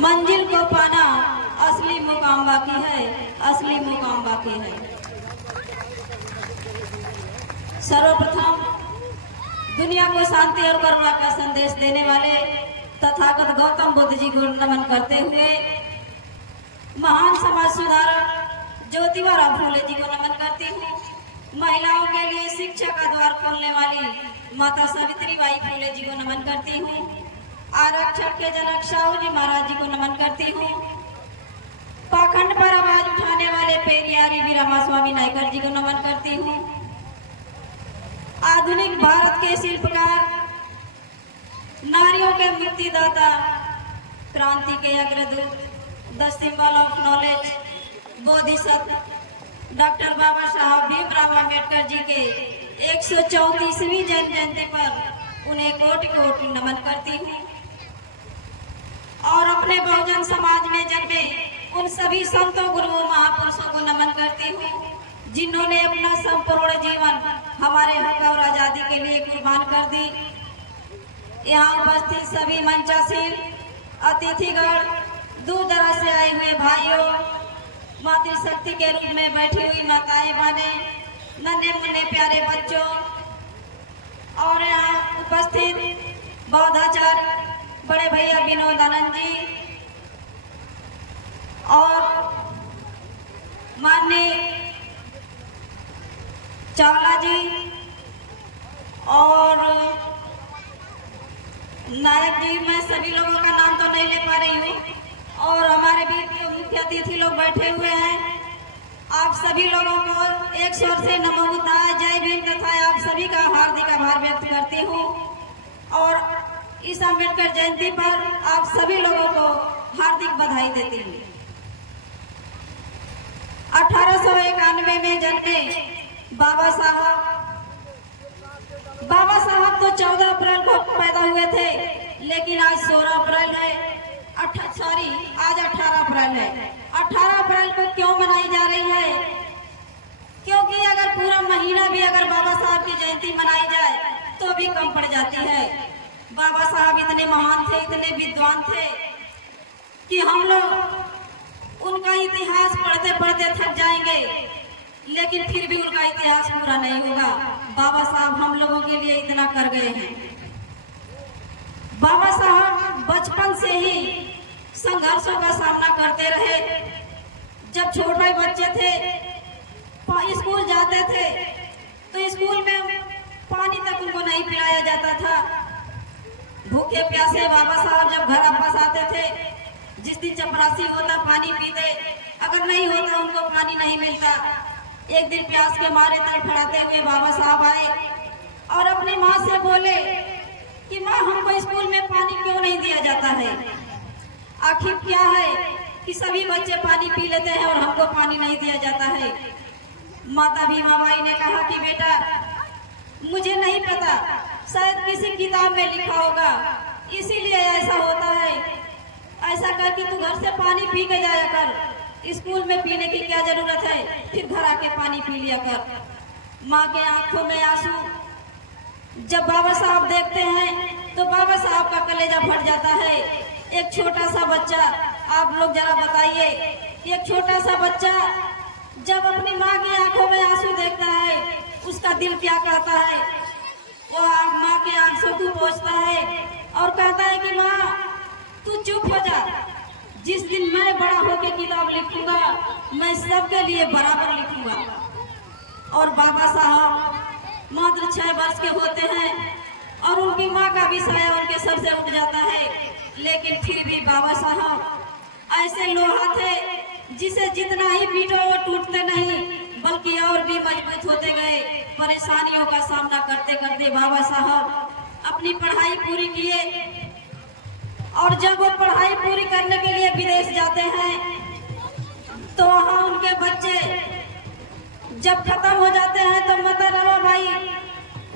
मंजिल को पाना असली मुकाम बाकी है, असली मुकाम बाकी है। सर्वप्रथम दुनिया को शांति और करुणा का संदेश देने वाले तथागत गौतम बुद्ध जी को नमन करते हुए महान समाज सुधारक ज्योतिबा फूले जी को नमन करती हूँ। महिलाओं के लिए शिक्षा का द्वार खोलने वाली माता सावित्रीबाई फूले जी को नमन करती हूँ। आरक्षण के जनक साहू जी महाराज जी को नमन करती हूँ। पाखंड पर आवाज उठाने वाले पेरियारी वीरामा स्वामी नायकर जी को नमन करती हूँ। आधुनिक भारत के शिल्पकार, नारियों के मुक्तिदाता, क्रांति के अग्रदूत, the symbol of knowledge, Bodhisattva doctor Baba Saheb Bhimrao Ambedkar ji के 134वीं जन्म जयंती पर उन्हें कोटि कोटि नमन करती हूँ। और अपने बहुजन समाज में जन्मे उन सभी संतों गुरुओं महापुरुषों को नमन करती हूँ जिन्होंने अपना संपूर्ण जीवन हमारे हक और आजादी के लिए कुर्बान कर दी। यहाँ उपस्थित सभी मंचासीन अतिथिगण, दूर दराज से आए हुए भाइयों, मातृशक्ति के रूप में बैठी हुई माताएं बहनें, नन्हे मुन्ने प्यारे बच्चों और यहाँ उपस्थित बौद्धाचार्य बड़े भैया विनोद आनंद जी और माननीय चावला जी और नायक जी, मैं सभी लोगों का नाम तो नहीं ले पा रही हूँ। और हमारे भी मुख्य अतिथि लोग बैठे हुए हैं। आप सभी लोगों को एक स्वर से नमो बुद्धाय, जय भीम तथा आप सभी का हार्दिक आभार व्यक्त करती हूँ। और इस अम्बेडकर जयंती पर आप सभी लोगों को हार्दिक बधाई देती हूँ। 1891 में जन्मे बाबा साहब तो 14 अप्रैल को पैदा हुए थे, लेकिन आज 16 अप्रैल है। आज 18 अप्रैल है। 18 अप्रैल को क्यों मनाई जा रही है? क्योंकि अगर पूरा महीना भी अगर बाबा साहब की जयंती मनाई जाए तो भी कम पड़ जाती है। बाबा साहब इतने महान थे, इतने विद्वान थे कि हम लोग उनका इतिहास पढ़ते पढ़ते थक जाएंगे, लेकिन फिर भी उनका इतिहास पूरा नहीं होगा। बाबा साहब हम लोगों के लिए इतना कर गए हैं। बाबा साहब बचपन से ही संघर्षों का सामना करते रहे। जब छोटे बच्चे थे, स्कूल जाते थे तो स्कूल में पानी तक उनको नहीं पिलाया जाता था। भूखे प्यासे बाबा साहब जब घर वापस आते थे, जिस दिन चपरासी होता पानी पीते, अगर नहीं होता उनको पानी नहीं मिलता। एक दिन प्यास के मारे तड़फड़ाते हुए बाबा साहब आए और अपनी माँ से बोले कि माँ, हमको स्कूल में पानी क्यों नहीं दिया जाता है? आखिर क्या है कि सभी बच्चे पानी पी लेते हैं और हमको पानी नहीं दिया जाता है? माता भीमाबाई ने कहा कि बेटा, मुझे नहीं पता, शायद किसी किताब में लिखा होगा, इसीलिए ऐसा होता है। ऐसा कर कि तू घर से पानी पी के जाया कर, स्कूल में पीने की क्या जरूरत है, फिर घर आके पानी पी लिया कर। माँ के आंखों में आंसू जब बाबा साहब देखते हैं तो बाबा साहब का कलेजा फट जाता है। एक छोटा सा बच्चा, आप लोग जरा बताइए, एक छोटा सा बच्चा जब अपनी माँ की आंखों में आंसू देखता है, उसका दिल क्या कहता है? वो माँ के आंसू को पोंछता है और कहता है कि माँ, तू चुप हो जा। जिस दिन मैं बड़ा होकर किताब लिखूंगा, मैं सबके लिए बराबर लिखूंगा। और बाबा साहब मात्र 6 वर्ष के होते हैं और उनकी माँ का भी साया उनके सर से उठ जाता है, लेकिन फिर भी बाबा साहब ऐसे लोहा थे जिसे जितना ही पीटो वो टूटते नहीं, बल्कि और भी मजबूत होते गए। परेशानियों का सामना करते करते बाबा साहब अपनी पढ़ाई पूरी किए और जब वो पढ़ाई पूरी करने के लिए विदेश जाते हैं तो वहाँ उनके बच्चे जब खत्म हो जाते हैं तो माता रमाबाई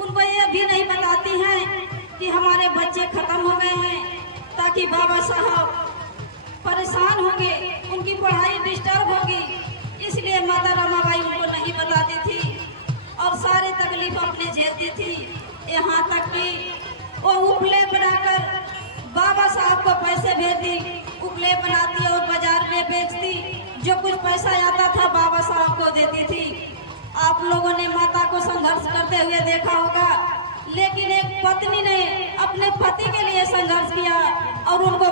उनको ये भी नहीं बताती हैं कि हमारे बच्चे खत्म हो गए हैं, ताकि बाबा साहब परेशान होंगे, उनकी पढ़ाई डिस्टर्ब होगी, इसलिए माता रमाबाई उनको नहीं बताती थी और सारी तकलीफ अपने झेलती थी। यहाँ तक कि वो उपले बनाकर बाबा साहब को पैसे भेजती, उपले जो कुछ पैसा आता था बाबा साहब को देती थी। आप लोगों ने माता को संघर्ष करते हुए देखा होगा, लेकिन एक पत्नी ने अपने पति के लिए संघर्ष किया और उनको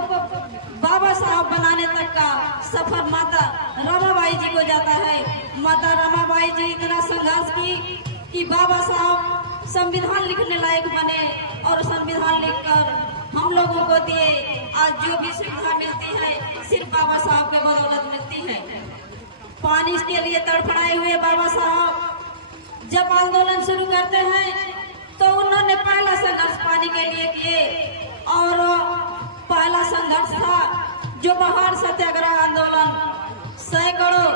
बाबा साहब बनाने तक का सफर माता रमाबाई जी को जाता है। माता रमाबाई जी इतना संघर्ष की कि बाबा साहब संविधान लिखने लायक बने और संविधान लिखकर हम लोगों को दिए। आज जो भी सुविधा मिलती है सिर्फ बाबा साहब के बदौलत मिलती है। पानी के लिए तड़फड़ाए हुए बाबा साहब जब आंदोलन शुरू करते हैं तो उन्होंने पहला संघर्ष पानी के लिए किए और पहला संघर्ष था जो महान सत्याग्रह आंदोलन। सैकड़ों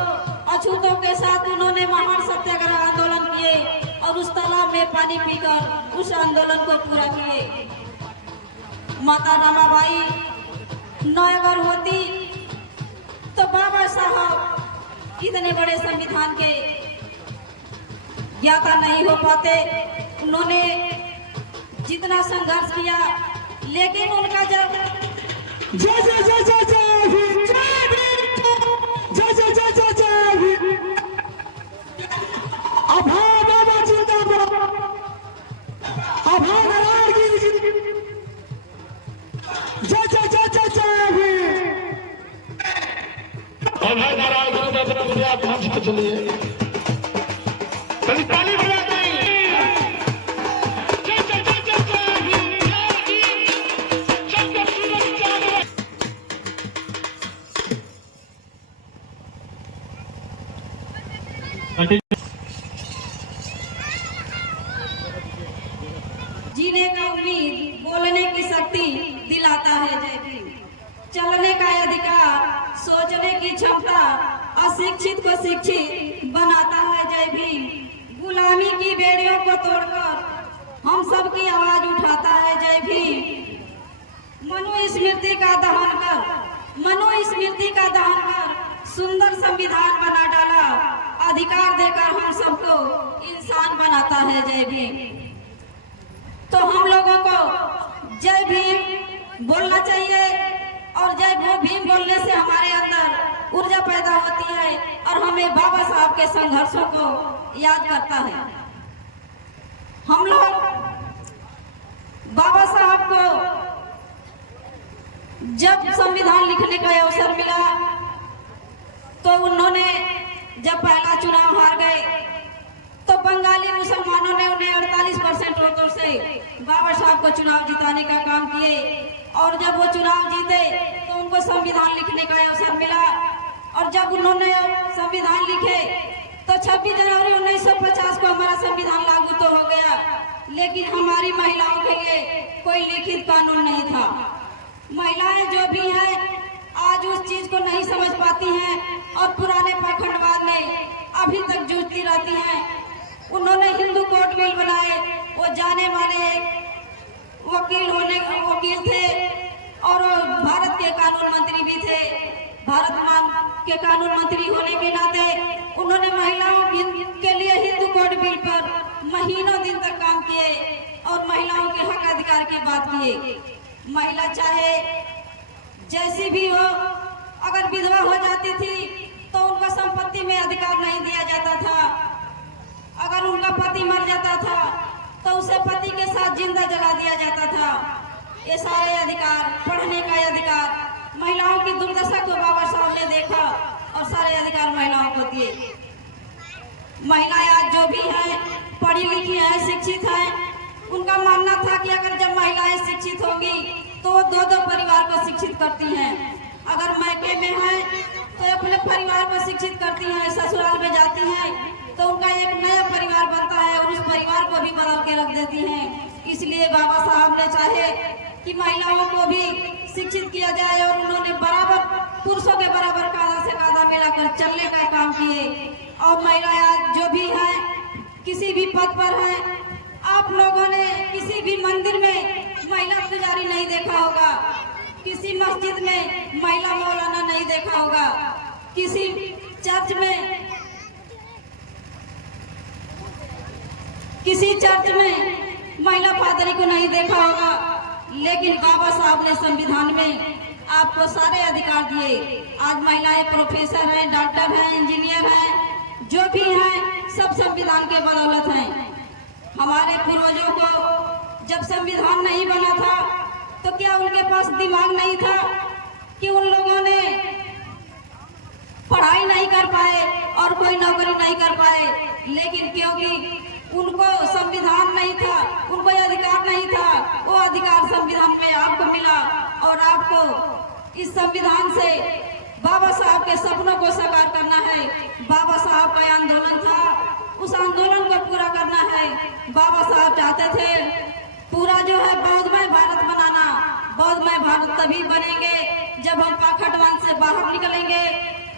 अछूतों के साथ उन्होंने महान सत्याग्रह आंदोलन किए और उस तालाब में पानी पीकर उस आंदोलन को पूरा किए। माता रमाबाई न अगर होती तो बाबा साहब इतने बड़े संविधान के ज्ञाता नहीं हो पाते। उन्होंने जितना संघर्ष किया, लेकिन उनका जब जय जय जय जय जय हिंद, जय जय जय जय जय हिंद। आभार बाबा जिंदाबाद, आभार नारायण जी, जय जय जय जय जय हिंद। आभार नारायण जी, आप मंच पर चलिए, ताली बजा दें। जीने का उम्मीद, बोलने की शक्ति दिलाता है जय भीम। चलने का अधिकार, सोचने की क्षमता, अशिक्षित को शिक्षित बनाता है जय भीम। गुलामी की बेड़ियों को तोड़कर हम सबकी आवाज उठाता है जय भीम। मनुस्मृति का दहन कर सुंदर संविधान बना डाला, अधिकार देकर हम सबको इंसान बनाता है जय भीम। तो हम लोगों को जय भीम बोलना चाहिए और जय भीम बोलने से हमारे अंदर ऊर्जा पैदा होती है और हमें बाबा साहब के संघर्षों को याद करता है। हम लोग बाबा साहब को जब संविधान लिखने का अवसर मिला तो उन्होंने जब पहला चुनाव हार गए तो बंगाली मुसलमानों ने उन्हें 48% वोटों से बाबा साहब को चुनाव जिताने का काम किए और जब वो चुनाव जीते तो उनको संविधान लिखने का अवसर मिला। और जब उन्होंने संविधान लिखे तो 26 जनवरी 1950 को हमारा संविधान लागू तो हो गया, लेकिन हमारी महिलाओं के लिए कोई लिखित कानून नहीं था। महिलाएं जो भी हैं आज उस चीज को नहीं समझ पाती हैं और पुराने पाखंडवाद में अभी तक जूझती रहती हैं। उन्होंने हिंदू कोर्ट बिल बनाए, वो जाने माने वकील थे और भारत के कानून मंत्री भी थे। भारत के कानून मंत्री होने के नाते उन्होंने महिलाओं के लिए हिंदू कोर्ट बिल पर महीनों दिन तक काम किए और महिलाओं के हक अधिकार की बात किए। महिला चाहे जैसी भी हो, अगर विधवा हो जाती थी तो उनको संपत्ति में अधिकार नहीं दिया जाता था। अगर उनका पति मर जाता था तो उसे पति के साथ जिंदा जला दिया जाता था। ये सारे अधिकार, पढ़ने का अधिकार, महिलाओं की दुर्दशा को बाबा साहब ने देखा और सारे अधिकार महिलाओं को दिए। महिलाएं आज जो भी हैं, पढ़ी लिखी हैं, शिक्षित हैं, उनका मानना था कि अगर जब महिलाएं शिक्षित होंगी तो वो दो परिवार को शिक्षित करती हैं। अगर मैके में हैं तो अपने परिवार को शिक्षित करती हैं, ससुराल में जाती हैं तो उनका एक नया परिवार बनता है और उस परिवार को भी बदल के रख देती हैं। इसलिए बाबा साहब ने चाहे कि महिलाओं को भी शिक्षित किया जाए और उन्होंने बराबर पुरुषों के बराबर कांधा से कांधा मिलाकर चलने का काम किए। और महिलाएं आज जो भी हैं, किसी भी पद पर हैं, आप लोगों ने किसी भी मंदिर में महिला पुजारी नहीं देखा होगा, किसी मस्जिद में महिला मौलाना नहीं देखा होगा, किसी चर्च में महिला पादरी को नहीं देखा होगा। लेकिन बाबा साहब ने संविधान में आपको सारे अधिकार दिए के आज महिलाएं प्रोफेसर हैं, डॉक्टर हैं, इंजीनियर हैं, जो भी हैं सब संविधान के बदौलत हैं। हमारे पूर्वजों को जब संविधान नहीं बना था तो क्या उनके पास दिमाग नहीं था कि उन लोगों ने पढ़ाई नहीं कर पाए और कोई नौकरी नहीं कर पाए, लेकिन क्योंकि उनको संविधान नहीं था, उनको अधिकार नहीं था, वो अधिकार संविधान में आपको मिला और आपको इस संविधान से बाबा साहब के सपनों को साकार करना है। बाबा साहब का आंदोलन था, उस आंदोलन को पूरा करना है। बाबा साहब चाहते थे पूरा जो है बौद्धमय भारत बनाना। बौद्धमय भारत तभी बनेंगे जब हम पाखंडवाद से बाहर निकलेंगे,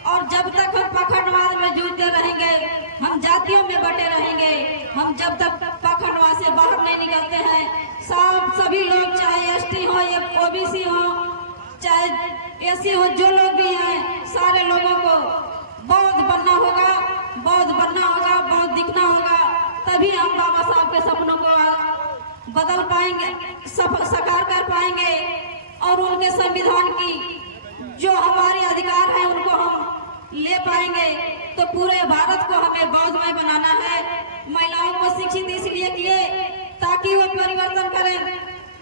और जब तक हम पाखंडवाद में जूझते रहेंगे, हम जातियों में बटे रहेंगे। हम जब तक पाखंडवाद से बाहर नहीं निकलते हैं, सभी लोग चाहे एसटी हो या ओबीसी हो, चाहे एसी हो, जो लोग भी हैं, सारे लोगों को बौद्ध बनना होगा, बौद्ध बनना होगा, बौद्ध दिखना होगा। तभी हम बाबा साहब के सपनों को बदल पाएंगे, साकार कर पाएंगे, और उनके संविधान की जो हमारे अधिकार है उनको हम ले पाएंगे। तो पूरे भारत को हमें बौद्धमय बनाना है। महिलाओं को शिक्षित इसलिए किए ताकि वो परिवर्तन करें।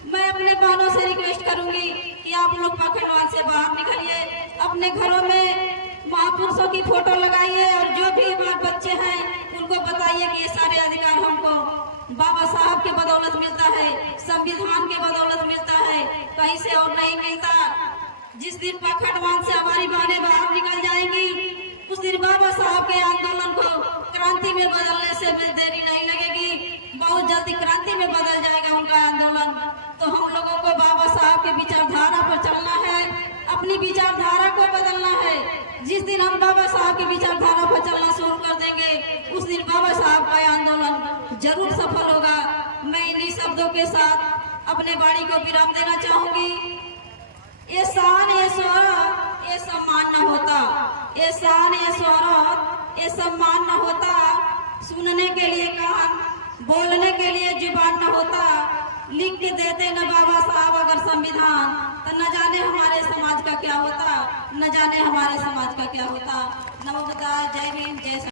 मैं अपने बहनों से रिक्वेस्ट करूंगी कि आप लोग पाखंडवाद से बाहर निकलिए, अपने घरों में महापुरुषों की फोटो लगाइए, और जो भी हमारे बच्चे हैं उनको बताइए कि ये सारे अधिकार हमको बाबा साहब के बदौलत मिलता है, संविधान के बदौलत मिलता है, कहीं से और नहीं मिलता। जिस दिन पाखंडवाद से हमारी बहनें बाहर निकल जाएंगी, उस दिन बाबा साहब के आंदोलन को क्रांति में बदलने से देरी नहीं लगेगी। बहुत जल्दी क्रांति में बदल जाएगा उनका आंदोलन। तो हम लोगों को बाबा साहब के विचारधारा पर चलना है, अपनी विचारधारा को बदलना है। जिस दिन हम बाबा साहब की विचारधारा पर चलना शुरू कर देंगे, उस दिन बाबा साहब का आंदोलन जरूर सफल होगा। मैं इन्हीं शब्दों के साथ अपने वाणी को विराम देना चाहूंगी। ये शान ये शोहरत ये सम्मान न होता, ये शान ये शोहरत ये सम्मान न होता, सुनने के लिए कान, बोलने के लिए जुबान न होता। लिख के देते न बाबा साहब अगर संविधान, तो न जाने हमारे समाज का क्या होता, न जाने हमारे समाज का क्या होता। नमो बुद्धाय, जय भीम, जय